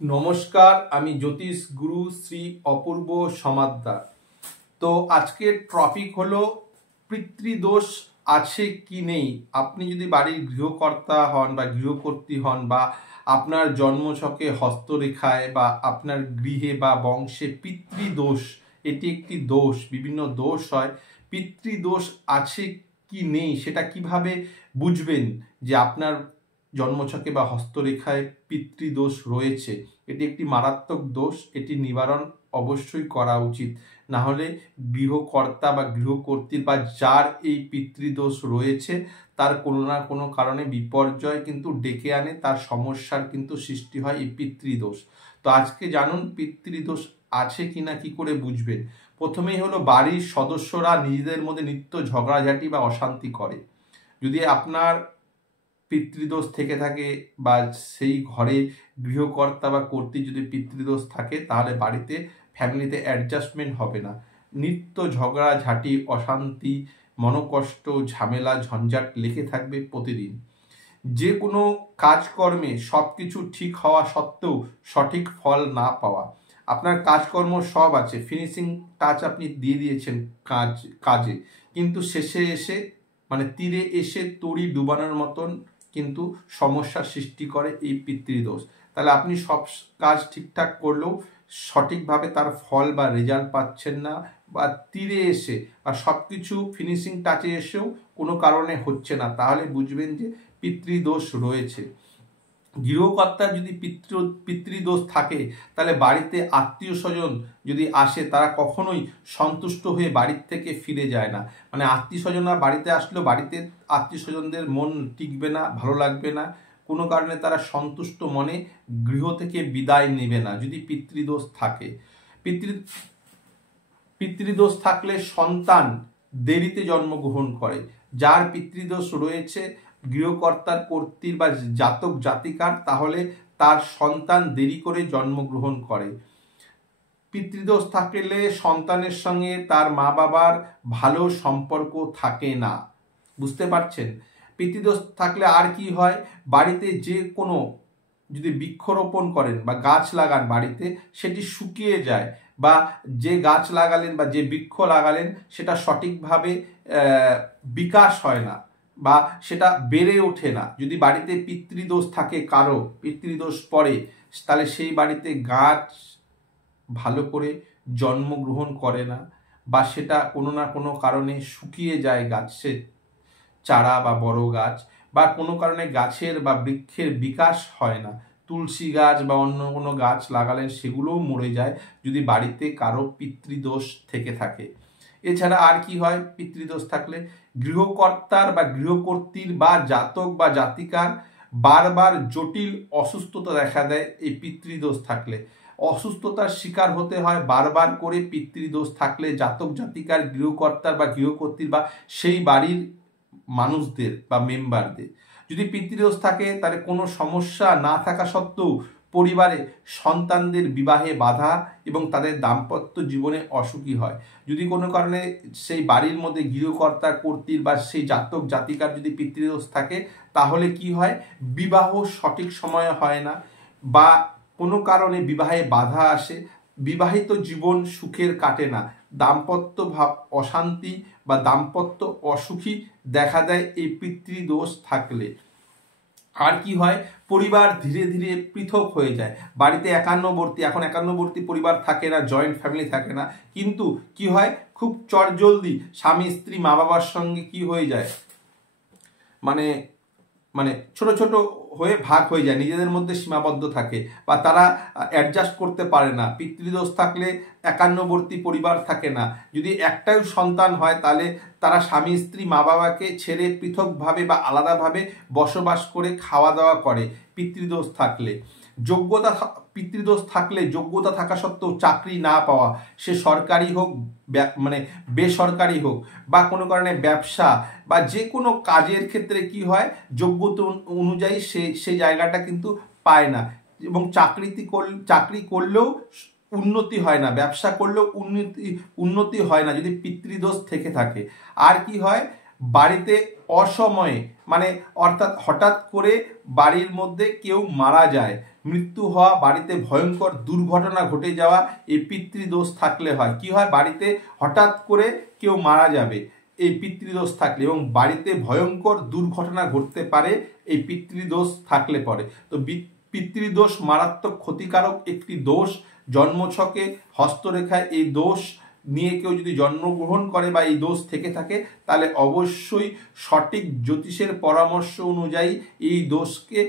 নমস্কার, আমি জ্যোতিষ গুরু শ্রী অপূর্ব সমাদ্দার। তো আজকের টপিক হলো পিতৃদোষ আছে কি নেই। আপনি যদি বাড়ির গৃহকর্তা হন বা গৃহকর্ত্রী হন, বা আপনার জন্মছকে হস্তরেখায় বা আপনার গৃহে বা বংশে পিতৃদোষ, এটি একটি দোষ, বিভিন্ন দোষ হয়। পিতৃদোষ আছে কি নেই সেটা কিভাবে বুঝবেন যে আপনার জন্মছকে বা হস্তরেখায় পিতৃদোষ রয়েছে? এটি একটি মারাত্মক দোষ, এটি নিবারণ অবশ্যই করা উচিত। না হলে গৃহকর্তা বা গৃহকর্ত্রীর বা যার এই পিতৃদোষ রয়েছে তার কোনো না কোনো কারণে বিপর্যয় কিন্তু ডেকে আনে, তার সমস্যার কিন্তু সৃষ্টি হয় এই পিতৃদোষ। তো আজকে জানুন পিতৃদোষ আছে কিনা কি করে বুঝবেন। প্রথমেই হলো বাড়ির সদস্যরা নিজেদের মধ্যে নিত্য ঝগড়াঝাটি বা অশান্তি করে। যদি আপনার পিতৃদোষ থেকে থাকে বা সেই ঘরে গৃহকর্তা বা কর্ত্রী যদি পিতৃদোষ থাকে, তাহলে বাড়িতে ফ্যামিলিতে অ্যাডজাস্টমেন্ট হবে না। নিত্য ঝগড়া ঝাঁটি, অশান্তি, মনোকষ্ট, ঝামেলা, ঝঞ্ঝাট লেগে থাকবে প্রতিদিন। যে কোনো কাজকর্মে সব কিছু ঠিক হওয়া সত্ত্বেও সঠিক ফল না পাওয়া। আপনার কাজকর্ম সব আছে, ফিনিশিং টাচ আপনি দিয়ে দিয়েছেন কাজে, কিন্তু শেষে এসে মানে তীরে এসে তড়ি ডুবানোর মতন কিন্তু সমস্যার সৃষ্টি করে এই পিতৃদোষ। তাহলে আপনি সব কাজ ঠিকঠাক করলেও সঠিকভাবে তার ফল বা রেজাল্ট পাচ্ছেন না, বা তীরে এসে বা সব কিছু ফিনিশিং টাচে এসেও কোনো কারণে হচ্ছে না, তাহলে বুঝবেন যে পিতৃদোষ রয়েছে। গৃহকর্তার যদি পিতৃদোষ থাকে, তাহলে বাড়িতে আত্মীয় স্বজন যদি আসে, তারা কখনোই সন্তুষ্ট হয়ে বাড়ির থেকে ফিরে যায় না। মানে আত্মীয় স্বজনরা বাড়িতে আসলেও বাড়িতে আত্মীয় স্বজনদের মন টিকবে না, ভালো লাগবে না, কোনো কারণে তারা সন্তুষ্ট মনে গৃহ থেকে বিদায় নেবে না যদি পিতৃদোষ থাকে। পিতৃদোষ থাকলে সন্তান দেরিতে জন্মগ্রহণ করে। যার পিতৃদোষ রয়েছে গৃহকর্তার কর্ত্রীর বা জাতক জাতিকার, তাহলে তার সন্তান দেরি করে জন্মগ্রহণ করে। পিতৃদোষ থাকলে সন্তানের সঙ্গে তার মা বাবার ভালো সম্পর্ক থাকে না। বুঝতে পারছেন? পিতৃদোষ থাকলে আর কি হয়, বাড়িতে যে কোনো যদি বৃক্ষরোপণ করেন বা গাছ লাগান বাড়িতে, সেটি শুকিয়ে যায়, বা যে গাছ লাগালেন বা যে বৃক্ষ লাগালেন সেটা সঠিকভাবে বিকাশ হয় না বা সেটা বেড়ে ওঠে না। যদি বাড়িতে পিতৃদোষ থাকে, কারো পিতৃদোষ পড়ে, তাহলে সেই বাড়িতে গাছ ভালো করে জন্মগ্রহণ করে না, বা সেটা কোনো না কোনো কারণে শুকিয়ে যায় গাছের চারা বা বড় গাছ, বা কোনো কারণে গাছের বা বৃক্ষের বিকাশ হয় না। তুলসী গাছ বা অন্য কোনো গাছ লাগালেন সেগুলোও মরে যায় যদি বাড়িতে কারো পিতৃদোষ থেকে থাকে। এছাড়া আর কি হয় পিতৃদোষ থাকলে, গৃহকর্তার বা গৃহকর্ত্রীর বা জাতক বা জাতিকার বারবার জটিল অসুস্থতা দেখা দেয় এই পিতৃদোষ থাকলে। অসুস্থতার শিকার হতে হয় বারবার করে পিতৃদোষ থাকলে জাতক জাতিকার, গৃহকর্তার বা গৃহকর্ত্রীর বা সেই বাড়ির মানুষদের বা মেম্বারদের। যদি পিতৃদোষ থাকে, তাহলে কোনো সমস্যা না থাকা সত্ত্বেও পরিবারে সন্তানদের বিবাহে বাধা এবং তাদের দাম্পত্য জীবনে অসুখী হয়। যদি কোনো কারণে সেই বাড়ির মধ্যে গৃহকর্তা কর্ত্রীর বা সেই জাতক জাতিকার যদি পিতৃদোষ থাকে, তাহলে কি হয়, বিবাহ সঠিক সময়ে হয় না, বা কোনো কারণে বিবাহে বাধা আসে, বিবাহিত জীবন সুখের কাটে না, দাম্পত্য ভাব অশান্তি বা দাম্পত্য অসুখী দেখা দেয় এই পিতৃদোষ থাকলে। আর কি হয়, পরিবার ধীরে ধীরে পৃথক হয়ে যায়। বাড়িতে একান্নবর্তী, এখন একান্নবর্তী পরিবার থাকে না, জয়েন্ট ফ্যামিলি থাকে না, কিন্তু কি হয়, খুব চটজলদি স্বামী স্ত্রী মা বাবার সঙ্গে কি হয়ে যায়, মানে মানে ছোট ছোট হয়ে ভাগ হয়ে যায়, নিজেদের মধ্যে সীমাবদ্ধ থাকে, বা তারা অ্যাডজাস্ট করতে পারে না। পিতৃদোষ থাকলে একান্নবর্তী পরিবার থাকে না। যদি একটাই সন্তান হয়, তাহলে তারা স্বামী স্ত্রী মা বাবাকে ছেড়ে পৃথকভাবে বা আলাদাভাবে বসবাস করে খাওয়া দাওয়া করে পিতৃদোষ থাকলে। পিতৃদোষ থাকলে যোগ্যতা থাকা সত্ত্বেও চাকরি না পাওয়া, সে সরকারি হোক মানে বেসরকারি হোক, বা কোনো কারণে ব্যবসা বা যে কোনো কাজের ক্ষেত্রে কি হয়, যোগ্যতা অনুযায়ী সেই জায়গাটা কিন্তু পায় না, এবং চাকরি করলেও উন্নতি হয় না, ব্যবসা করলেও উন্নতি হয় না যদি পিতৃদোষ থেকে থাকে। আর কি হয়, বাড়িতে অসময়ে মানে অর্থাৎ হঠাৎ করে বাড়ির মধ্যে কেউ মারা যায়, মৃত্যু হওয়া, বাড়িতে ভয়ঙ্কর দুর্ঘটনা ঘটে যাওয়া, এই পিতৃদোষ থাকলে হয়। কি হয়, বাড়িতে হঠাৎ করে কেউ মারা যাবে এই পিতৃদোষ থাকলে, এবং বাড়িতে ভয়ঙ্কর দুর্ঘটনা ঘটতে পারে এই পিতৃদোষ থাকলে পরে। তো পিতৃদোষ মারাত্মক ক্ষতিকারক একটি দোষ। জন্মছকে হস্তরেখায় এই দোষ নিয়ে কেউ যদি জন্মগ্রহণ করে বা এই দোষ থেকে থাকে, তাহলে অবশ্যই সঠিক জ্যোতিষের পরামর্শ অনুযায়ী এই দোষকে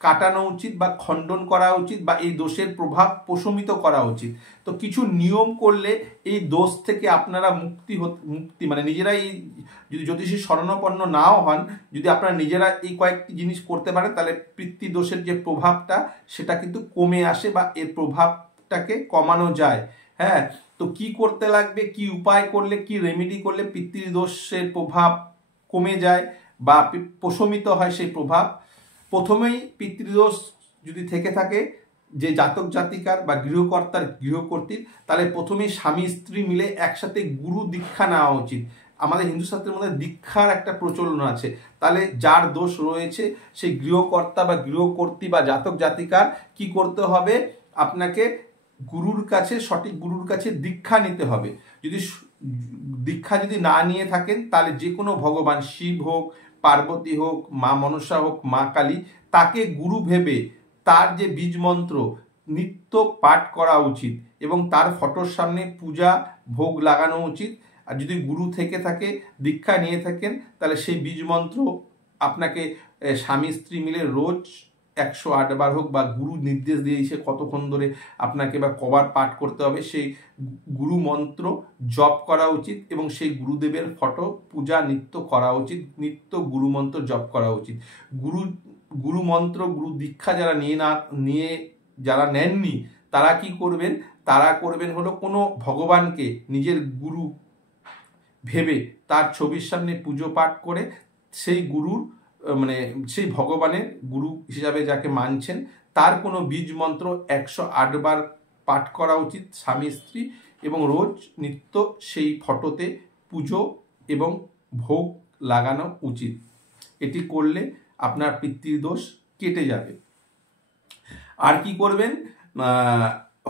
কাটানো উচিত বা খণ্ডন করা উচিত বা এই দোষের প্রভাব প্রশমিত করা উচিত। তো কিছু নিয়ম করলে এই দোষ থেকে আপনারা মুক্তি মানে নিজেরাই, যদি জ্যোতিষীর শরণাপন্ন নাও হন, যদি আপনারা নিজেরা এই কয়েকটি জিনিস করতে পারেন, তাহলে পিতৃদোষের যে প্রভাবটা সেটা কিন্তু কমে আসে বা এর প্রভাবটাকে কমানো যায়। হ্যাঁ, তো কি করতে লাগবে, কি উপায় করলে, কি রেমেডি করলে পিতৃদোষের প্রভাব কমে যায় বা প্রশমিত হয় সেই প্রভাব। প্রথমেই পিতৃদোষ যদি থেকে থাকে যে জাতক জাতিকার বা গৃহকর্তার গৃহকর্তীর, তাহলে প্রথমেই স্বামী স্ত্রী মিলে একসাথে গুরু দীক্ষা নেওয়া উচিত। আমাদের হিন্দু শাস্ত্রের মধ্যে দীক্ষার একটা প্রচলন আছে। তাহলে যার দোষ রয়েছে সেই গৃহকর্তা বা গৃহকর্তী বা জাতক জাতিকার কি করতে হবে, আপনাকে গুরুর কাছে, সঠিক গুরুর কাছে দীক্ষা নিতে হবে। যদি দীক্ষা যদি না নিয়ে থাকেন, তাহলে যে কোনো ভগবান, শিব হোক, পার্বতী হোক, মা মনসা হোক, মা কালী, তাকে গুরু ভেবে তার যে বীজ মন্ত্র নিত্য পাঠ করা উচিত এবং তার ফটোর সামনে পূজা ভোগ লাগানো উচিত। আর যদি গুরু থেকে থাকে, দীক্ষা নিয়ে থাকেন, তাহলে সেই বীজ মন্ত্র আপনাকে স্বামী স্ত্রী মিলে রোজ 108 বার হোক বা গুরু নির্দেশ দিয়েছে কতক্ষণ ধরে আপনাকে বা কবার পাঠ করতে হবে, সেই গুরু মন্ত্র জপ করা উচিত এবং সেই গুরুদেবের ফটো পূজা নিত্য করা উচিত, নিত্য গুরু মন্ত্র জপ করা উচিত। গুরু মন্ত্র, গুরু দীক্ষা যারা যারা নেননি, তারা কি করবেন, তারা করবেন হলো কোনো ভগবানকে নিজের গুরু ভেবে তার ছবির সামনে পুজো পাঠ করে সেই গুরুর মানে সেই ভগবানের গুরু হিসাবে যাকে মানছেন তার কোনো বীজ মন্ত্র 108 বার পাঠ করা উচিত স্বামী স্ত্রী, এবং রোজ নিত্য সেই ফটোতে পুজো এবং ভোগ লাগানো উচিত। এটি করলে আপনার পিতৃদোষ কেটে যাবে। আর কি করবেন,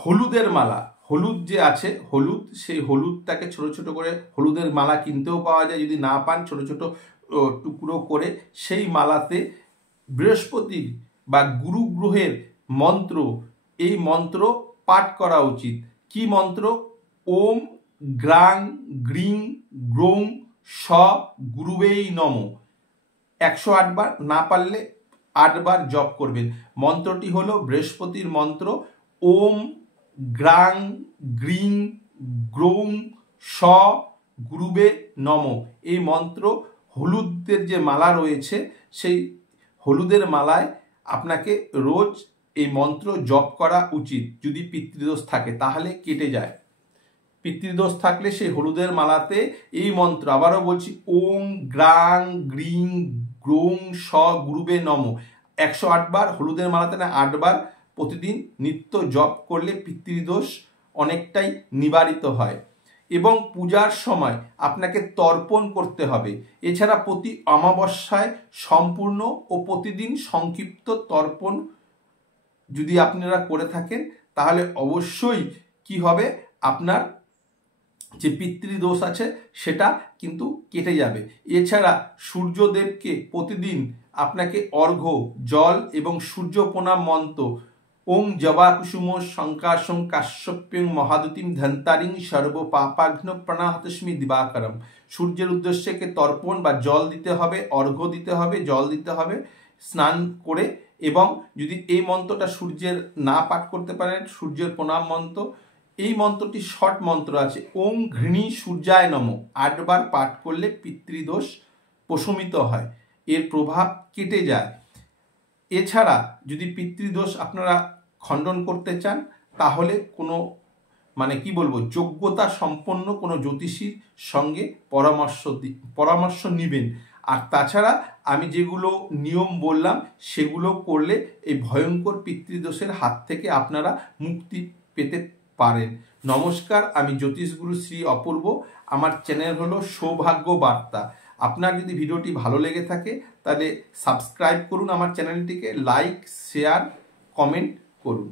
হলুদের মালা, হলুদ যে আছে হলুদ, সেই হলুদটাকে ছোট ছোট করে, হলুদের মালা কিনতেও পাওয়া যায়, যদি না পান ছোট ছোট টুকরো করে সেই মালাতে বৃহস্পতির বা গুরু গ্রহের মন্ত্র, এই মন্ত্র পাঠ করা উচিত। কি মন্ত্র, ওম গ্রাং গ্রিং গ্রৌং স গুরুবেই নম। 108 বার, না পারলে 8 বার জপ করবেন। মন্ত্রটি হলো বৃহস্পতির মন্ত্র, ওম গ্রাং গ্রিং গ্রৌং স গুরুবে নম। এই মন্ত্র হলুদের যে মালা রয়েছে সেই হলুদের মালায় আপনাকে রোজ এই মন্ত্র জপ করা উচিত। যদি পিতৃদোষ থাকে তাহলে কেটে যায়। পিতৃদোষ থাকলে সেই হলুদের মালাতে এই মন্ত্র, আবারও বলছি, ওং গ্রাং গ্রিং গ্রৌং স গুরুবে নম, 108 বার, হলুদের মালাতে না 8 বার প্রতিদিন নিত্য জপ করলে পিতৃদোষ অনেকটাই নিবারিত হয়। এবং পূজার সময় আপনাকে তর্পণ করতে হবে। এছাড়া প্রতি অমাবস্যায় সম্পূর্ণ ও প্রতিদিন সংক্ষিপ্ত তর্পণ যদি আপনারা করে থাকেন, তাহলে অবশ্যই কি হবে, আপনার যে পিতৃদোষ আছে সেটা কিন্তু কেটে যাবে। এছাড়া সূর্যদেবকে প্রতিদিন আপনাকে অর্ঘ্য, জল এবং সূর্য প্রণাম মন্ত্র, ওং জবা কুসুম শঙ্কাশং কাশ্যপ্যং মহাদুতিম ধন্তারিং সর্ব পাপাঘ্ন প্রণাহতস্মি দিবাকরম, সূর্যের উদ্দেশ্যে তর্পণ বা জল দিতে হবে, অর্ঘ্য দিতে হবে, জল দিতে হবে স্নান করে। এবং যদি এই মন্ত্রটা সূর্যের না পাঠ করতে পারেন, সূর্যের প্রণাম মন্ত্র, এই মন্ত্রটি শর্ট মন্ত্র আছে, ওং ঘৃণী সূর্যায় নম, 8 বার পাঠ করলে পিতৃদোষ প্রশমিত হয়, এর প্রভাব কেটে যায়। এছাড়া যদি পিতৃদোষ আপনারা খণ্ডন করতে চান, তাহলে কোনো যোগ্যতা সম্পন্ন কোনো জ্যোতিষীর সঙ্গে পরামর্শ নেবেন। আর তাছাড়া আমি যেগুলো নিয়ম বললাম সেগুলো করলে এই ভয়ঙ্কর পিতৃদোষের হাত থেকে আপনারা মুক্তি পেতে পারেন। নমস্কার, আমি জ্যোতিষগুরু শ্রী অপূর্ব। আমার চ্যানেল হলো সৌভাগ্য বার্তা। আপনার যদি ভিডিওটি ভালো লেগে থাকে তাহলে সাবস্ক্রাইব করুন আমার চ্যানেলটিকে, লাইক শেয়ার কমেন্ট করুন।